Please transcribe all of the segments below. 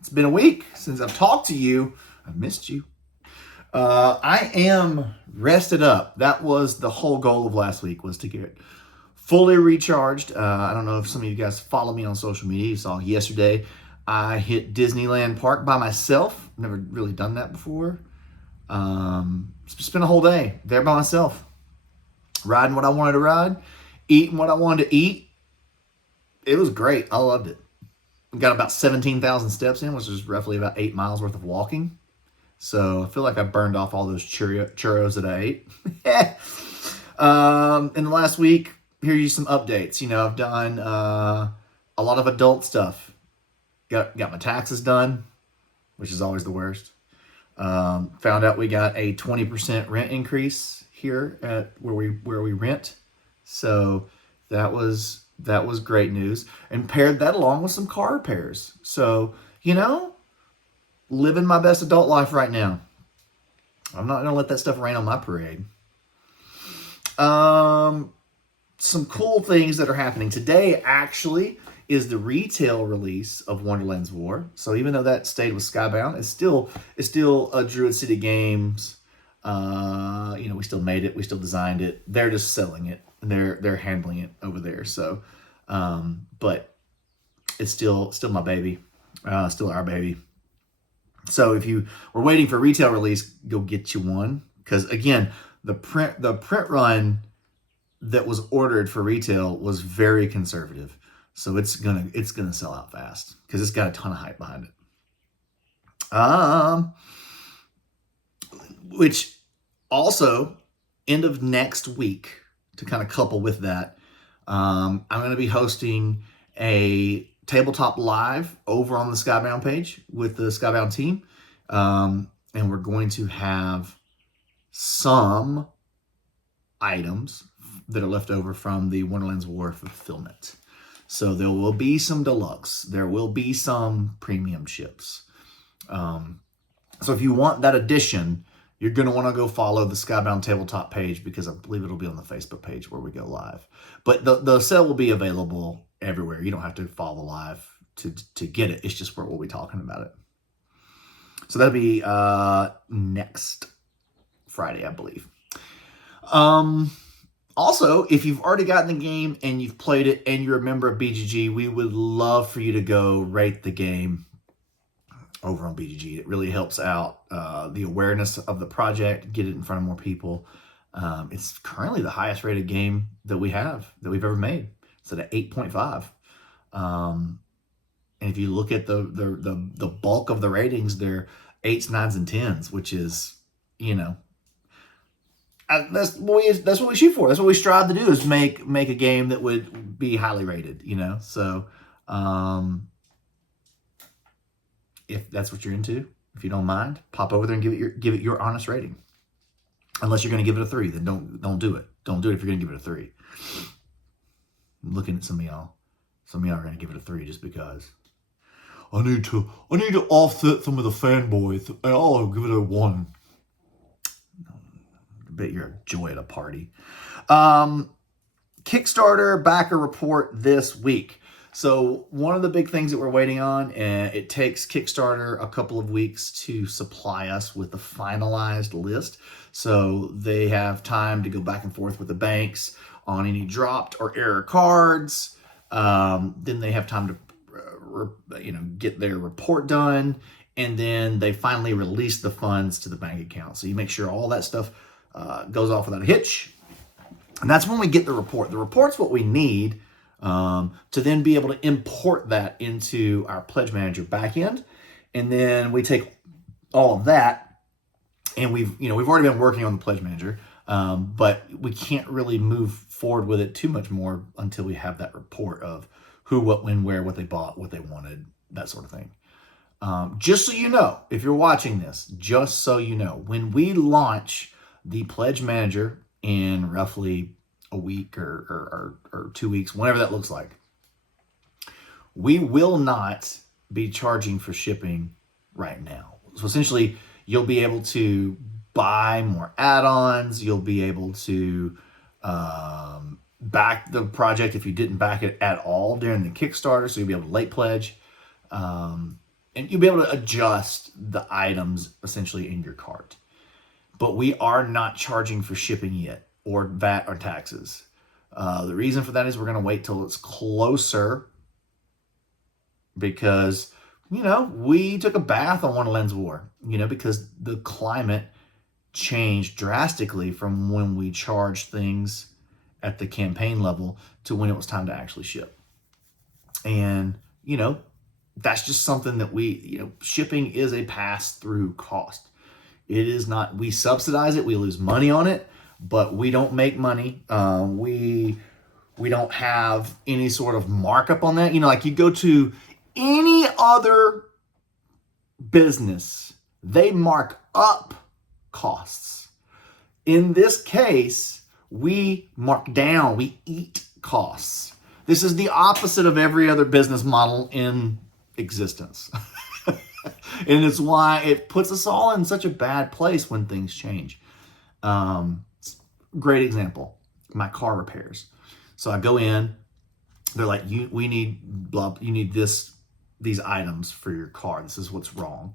It's been a week since I've talked to you. I've missed you. I am rested up. That was the whole goal of last week, was to get fully recharged. I don't know if some of you guys follow me on social media. You saw yesterday I hit Disneyland Park by myself. Never really done that before. Spent a whole day there by myself, riding what I wanted to ride, eating what I wanted to eat. It was great. I loved it. Got about 17,000 steps in, which is roughly about 8 miles worth of walking. So I feel like I burned off all those churros that I ate. In the last week, here's some updates. I've done a lot of adult stuff. Got my taxes done, which is always the worst. Found out we got a 20% rent increase here at where we rent. So that was great news. And paired that along with some car repairs. So, living my best adult life right now. I'm not going to let that stuff rain on my parade. Some cool things that are happening. Today, actually, is the retail release of Wonderlands War. So even though that stayed with Skybound, it's still a Druid City Games. We still made it. We still designed it. They're just selling it. And they're handling it over there. So, but it's still my baby. Still our baby. So if you were waiting for retail release, go get you one. Because again, the print run that was ordered for retail was very conservative. So it's gonna sell out fast because it's got a ton of hype behind it. Which also, end of next week, to kind of couple with that, I'm going to be hosting a tabletop live over on the Skybound page with the Skybound team. And we're going to have some items that are left over from the Wonderlands War fulfillment. So there will be some deluxe. There will be some premium ships. So if you want that edition, you're going to want to go follow the Skybound tabletop page, because I believe it'll be on the Facebook page where we go live. But the sale will be available everywhere. You don't have to follow live to get it. It's just where we'll be talking about it. So that'll be next Friday, I believe. Also, if you've already gotten the game and you've played it and you're a member of BGG, we would love for you to go rate the game over on BGG. It really helps out the awareness of the project, get it in front of more people. It's currently the highest rated game that we've ever made. It's at an 8.5. And if you look at the bulk of the ratings, they're 8s, 9s, and 10s, which is, that's what we shoot for. That's what we strive to do, is make a game that would be highly rated, So, if that's what you're into, if you don't mind, pop over there and give it your honest rating. Unless you're going to give it a 3, then don't do it. Don't do it if you're going to give it a 3. I'm looking at some of y'all. Some of y'all are going to give it a 3 just because. I need to offset some of the fanboys, and I'll give it a 1. I bet you're a joy at a party. Kickstarter backer report this week. So one of the big things that we're waiting on, and it takes Kickstarter a couple of weeks to supply us with the finalized list. So they have time to go back and forth with the banks on any dropped or error cards. Then they have time to get their report done, and then they finally release the funds to the bank account. So you make sure all that stuff goes off without a hitch. And that's when we get the report. The report's what we need to then be able to import that into our Pledge Manager backend. And then we take all of that, and we've already been working on the Pledge Manager, but we can't really move forward with it too much more until we have that report of who, what, when, where, what they bought, what they wanted, that sort of thing. Just so you know, if you're watching this, just so you know, when we launch the Pledge Manager in roughly a week or 2 weeks, whenever that looks like, we will not be charging for shipping right now. So essentially, you'll be able to buy more add-ons. You'll be able to back the project if you didn't back it at all during the Kickstarter. So you'll be able to late pledge. and you'll be able to adjust the items essentially in your cart. But we are not charging for shipping yet, or VAT or taxes. The reason for that is we're going to wait till it's closer, because, you know, we took a bath on Wonderlands War, you know, because the climate changed drastically from when we charged things at the campaign level to when it was time to actually ship. And, you know, that's just something that shipping is a pass-through cost. It is not, we subsidize it, we lose money on it, but we don't make money. We don't have any sort of markup on that. You know, like you go to any other business, they mark up costs. In this case, we mark down, we eat costs. This is the opposite of every other business model in existence. And it's why it puts us all in such a bad place when things change. Great example, my car repairs. So I go in, they're like, you need these items for your car. This is what's wrong.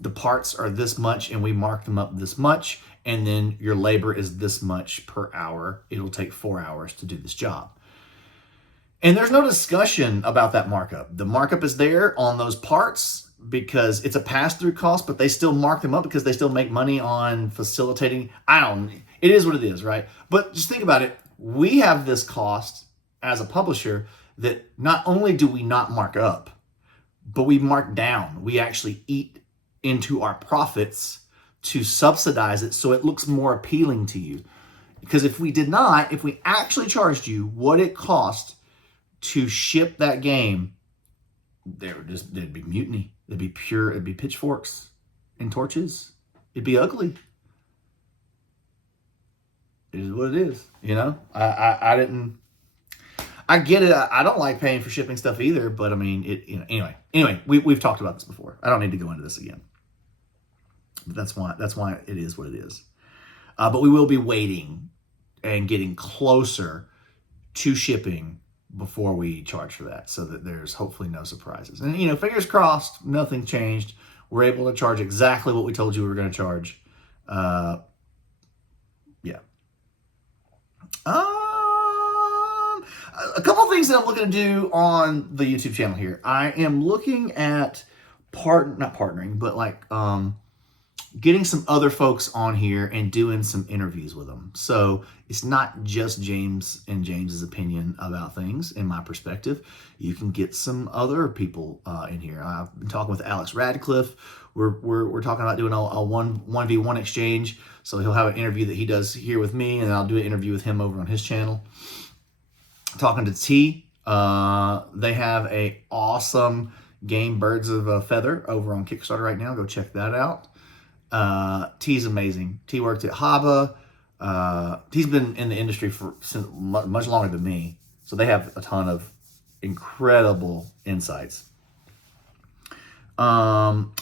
The parts are this much and we mark them up this much, and then your labor is this much per hour. It'll take 4 hours to do this job. And there's no discussion about that markup. The markup is there on those parts because it's a pass-through cost, but they still mark them up because they still make money on facilitating. It is what it is, right? But just think about it. We have this cost as a publisher that not only do we not mark up, but we mark down. We actually eat into our profits to subsidize it so it looks more appealing to you. Because if we actually charged you what it cost to ship that game, there'd be mutiny. It'd be pitchforks and torches. It'd be ugly. It is what it is, you know? I get it. I don't like paying for shipping stuff either, but I mean, anyway, we've talked about this before. I don't need to go into this again. But that's why it is what it is. But we will be waiting and getting closer to shipping before we charge for that, so that there's hopefully no surprises. And, you know, fingers crossed, nothing changed. We're able to charge exactly what we told you we were going to charge. Yeah. A couple of things that I'm looking to do on the YouTube channel here. I am looking at not partnering, but like getting some other folks on here and doing some interviews with them. So it's not just James and James's opinion about things. In my perspective, you can get some other people in here. I've been talking with Alex Radcliffe. We're talking about doing a 1v1 exchange. So he'll have an interview that he does here with me, and I'll do an interview with him over on his channel. Talking to T. They have a awesome game, Birds of a Feather, over on Kickstarter right now. Go check that out. T's amazing. T worked at Haba. T's been in the industry since much longer than me. So they have a ton of incredible insights. And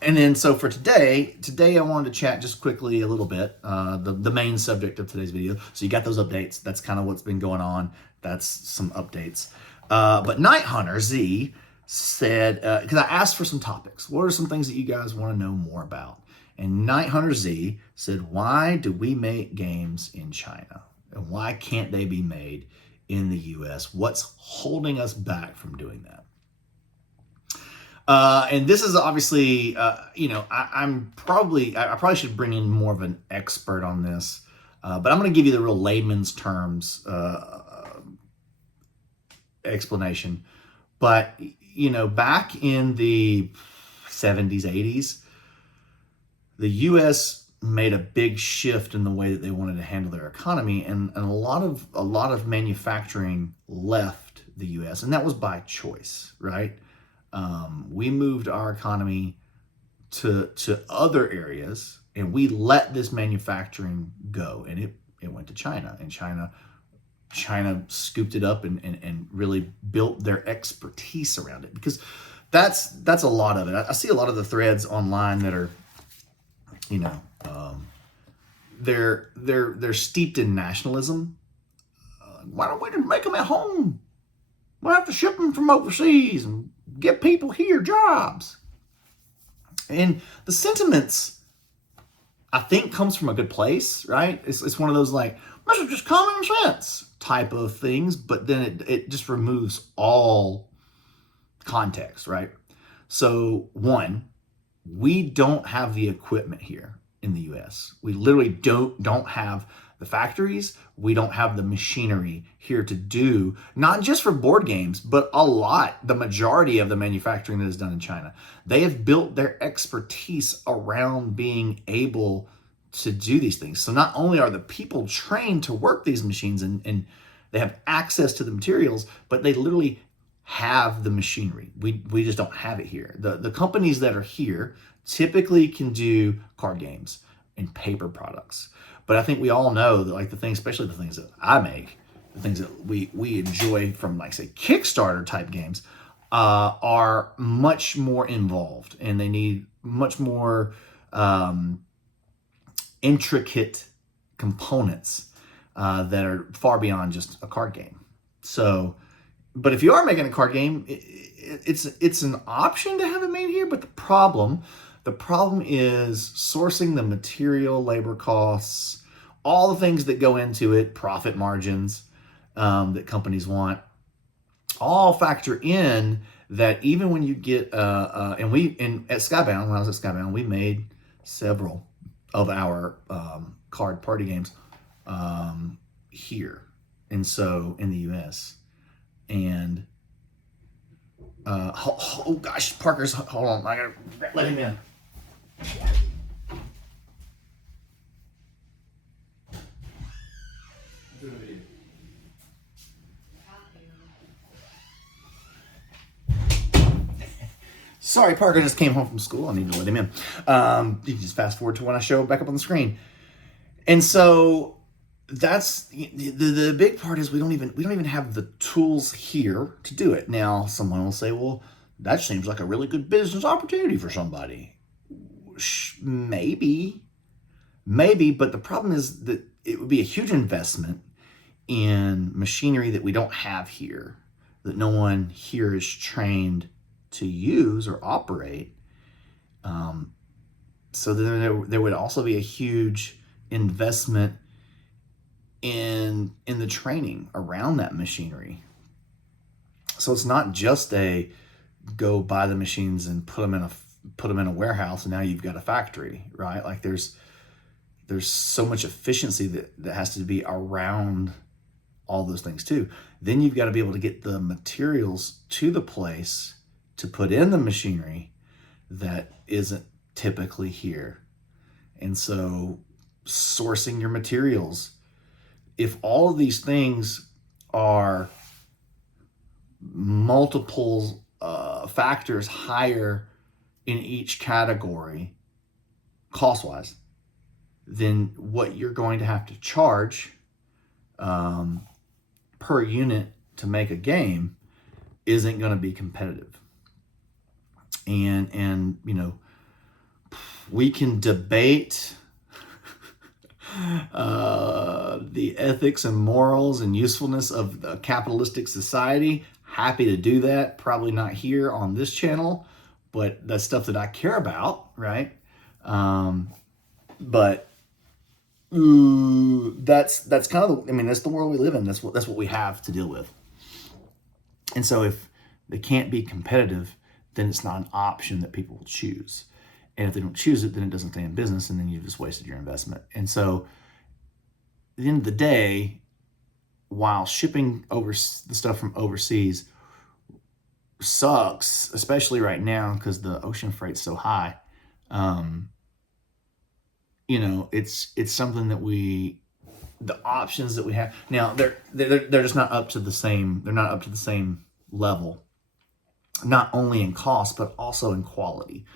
then so for today I wanted to chat just quickly a little bit, the main subject of today's video. So you got those updates. That's kind of what's been going on. That's some updates. But Night Hunter Z said, because I asked for some topics. What are some things that you guys want to know more about? And Night Hunter Z said, why do we make games in China? And why can't they be made in the US? What's holding us back from doing that? And this is obviously, I probably should bring in more of an expert on this, but I'm going to give you the real layman's terms explanation. But, back in the 70s, 80s, the U.S. made a big shift in the way that they wanted to handle their economy, and a lot of manufacturing left the U.S., and that was by choice, right? We moved our economy to other areas, and we let this manufacturing go, and it went to China, and China scooped it up and really built their expertise around it, because that's a lot of it. I see a lot of the threads online that are, they're steeped in nationalism. Why don't we just make them at home? We have to ship them from overseas, and Get people here jobs. And the sentiments, I think, comes from a good place, right? It's one of those like, this is just common sense type of things, but then it just removes all context, right? So one, we don't have the equipment here in the US. We literally don't have the factories. We don't have the machinery here to do, not just for board games, but the majority of the manufacturing that is done in China. They have built their expertise around being able to do these things. So not only are the people trained to work these machines and they have access to the materials, but they literally have the machinery. We just don't have it here. The companies that are here typically can do card games and paper products. But I think we all know that, like, the things, especially the things that I make, the things that we enjoy from, like, say, Kickstarter type games, are much more involved, and they need much more intricate components that are far beyond just a card game. So, but if you are making a card game, it's an option to have it made here. But the problem is sourcing the material, labor costs, all the things that go into it, profit margins that companies want, all factor in that. Even when you get at Skybound, when I was at Skybound, we made several of our card party games here, and so in the US. And oh gosh, Parker's, hold on, I gotta let him in. Sorry, Parker just came home from school. I need to let him in. You can just fast forward to when I show back up on the screen. And so that's the big part is we don't even have the tools here to do it. Now, someone will say, well, that seems like a really good business opportunity for somebody. Maybe, but the problem is that it would be a huge investment in machinery that we don't have here, that no one here is trained to use or operate. So then there would also be a huge investment in the training around that machinery. So it's not just a go buy the machines and put them in a warehouse and now you've got a factory, right? Like there's so much efficiency that has to be around all those things too. Then you've got to be able to get the materials to the place to put in the machinery that isn't typically here. And so sourcing your materials, if all of these things are multiple factors higher in each category cost-wise, then what you're going to have to charge per unit to make a game isn't going to be competitive. And you know, we can debate the ethics and morals and usefulness of the capitalistic society. Happy to do that. Probably not here on this channel, but that's stuff that I care about, right? But that's kind of that's the world we live in. That's what we have to deal with. And so if they can't be competitive, then it's not an option that people will choose. And if they don't choose it, then it doesn't stay in business, and then you've just wasted your investment. And so at the end of the day, while shipping over the stuff from overseas sucks, especially right now because the ocean freight's so high, it's something that the options that we have now, they're just not up to the same. They're not up to the same level, not only in cost but also in quality.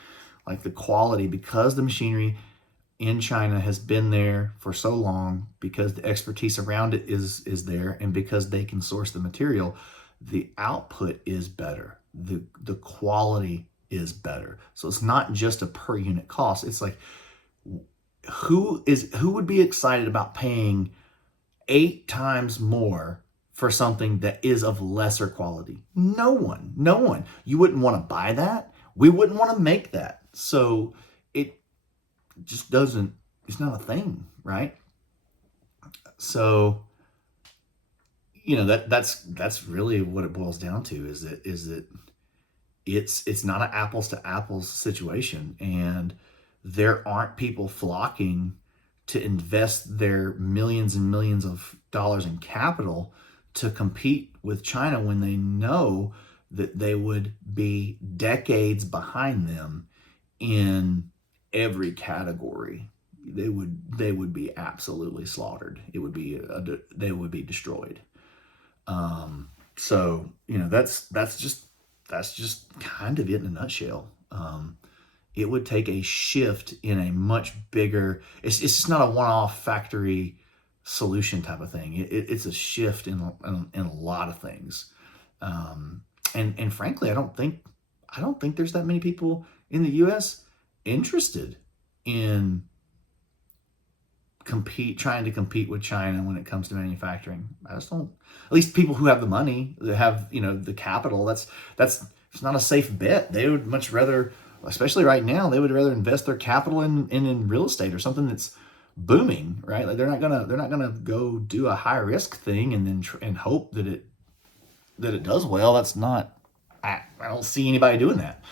Like the quality, because the machinery in China has been there for so long, because the expertise around it is there, and because they can source the material, the output is better. The quality is better. So it's not just a per unit cost. It's like, who would be excited about paying 8 times more for something that is of lesser quality? No one. You wouldn't want to buy that. We wouldn't want to make that. So it just doesn't, it's not a thing, right? So, that's really what it boils down to, is that it's not an apples to apples situation, and there aren't people flocking to invest their millions and millions of dollars in capital to compete with China when they know that they would be decades behind them in every category. They would be absolutely slaughtered. They would be destroyed. So that's just kind of it in a nutshell. It would take a shift in a much bigger. It's just not a one-off factory solution type of thing. It's a shift in a lot of things. And frankly, I don't think there's that many people in the U.S. interested in trying to compete with China when it comes to manufacturing. I just don't. At least people who have the money, that have the capital. It's not a safe bet. They would much rather, especially right now, they would rather invest their capital in real estate or something that's booming, right? Like they're not gonna go do a high risk thing and then and hope that it does well. That's not. I don't see anybody doing that.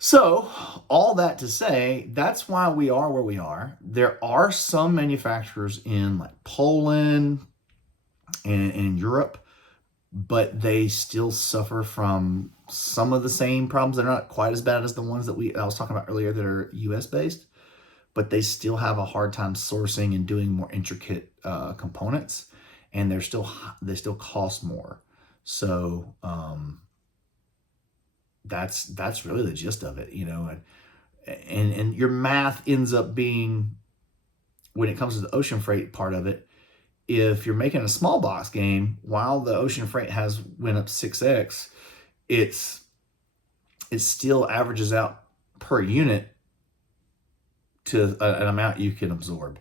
So, all that to say, that's why we are where we are. There are some manufacturers in like Poland and Europe, but they still suffer from some of the same problems. They're not quite as bad as the ones that I was talking about earlier that are US based, but they still have a hard time sourcing and doing more intricate components, and they still cost more. So, that's really the gist of it, and your math ends up being, when it comes to the ocean freight part of it, if you're making a small box game, while the ocean freight has went up 6x, it still averages out per unit to an amount you can absorb.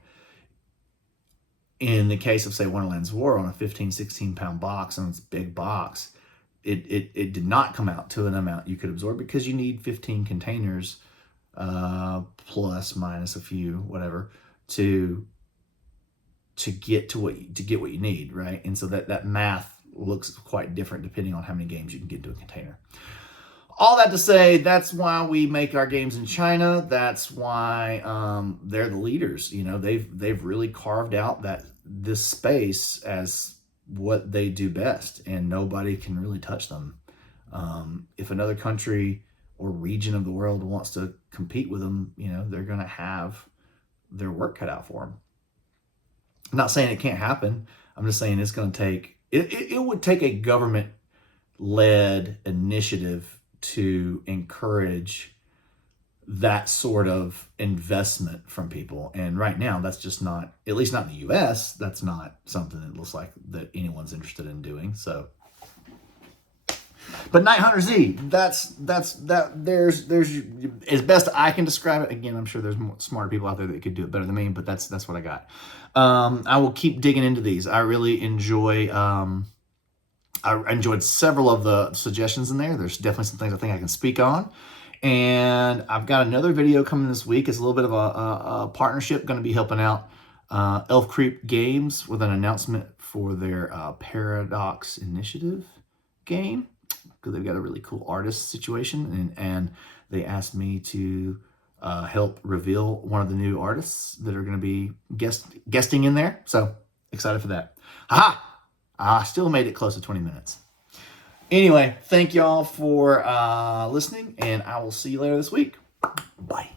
In the case of, say, Wonderlands War, on a 15, 16 pound box, on its big box, it did not come out to an amount you could absorb, because you need 15 containers, plus minus a few, whatever, to get what you need, right? And so that math looks quite different depending on how many games you can get into a container. All that to say, that's why we make our games in China. That's why they're the leaders. They've really carved out this space as what they do best, and nobody can really touch them. If another country or region of the world wants to compete with them, they're going to have their work cut out for them. I'm not saying it can't happen. I'm just saying it's going to take, it would take a government-led initiative to encourage that sort of investment from people. And right now, that's just not, at least not in the US, that's not something that looks like that anyone's interested in doing. So, but Night Hunter Z, that's there's as best I can describe it. Again, I'm sure there's more smarter people out there that could do it better than me, but that's what I got. I will keep digging into these. I really enjoy, I enjoyed several of the suggestions in there. There's definitely some things I think I can speak on. And I've got another video coming this week. It's a little bit of a partnership, going to be helping out Elf Creek Games with an announcement for their Paradox Initiative game, because they've got a really cool artist situation, and they asked me to help reveal one of the new artists that are going to be guesting in there. So excited for that. I still made it close to 20 minutes. Anyway, thank y'all for listening, and I will see you later this week. Bye.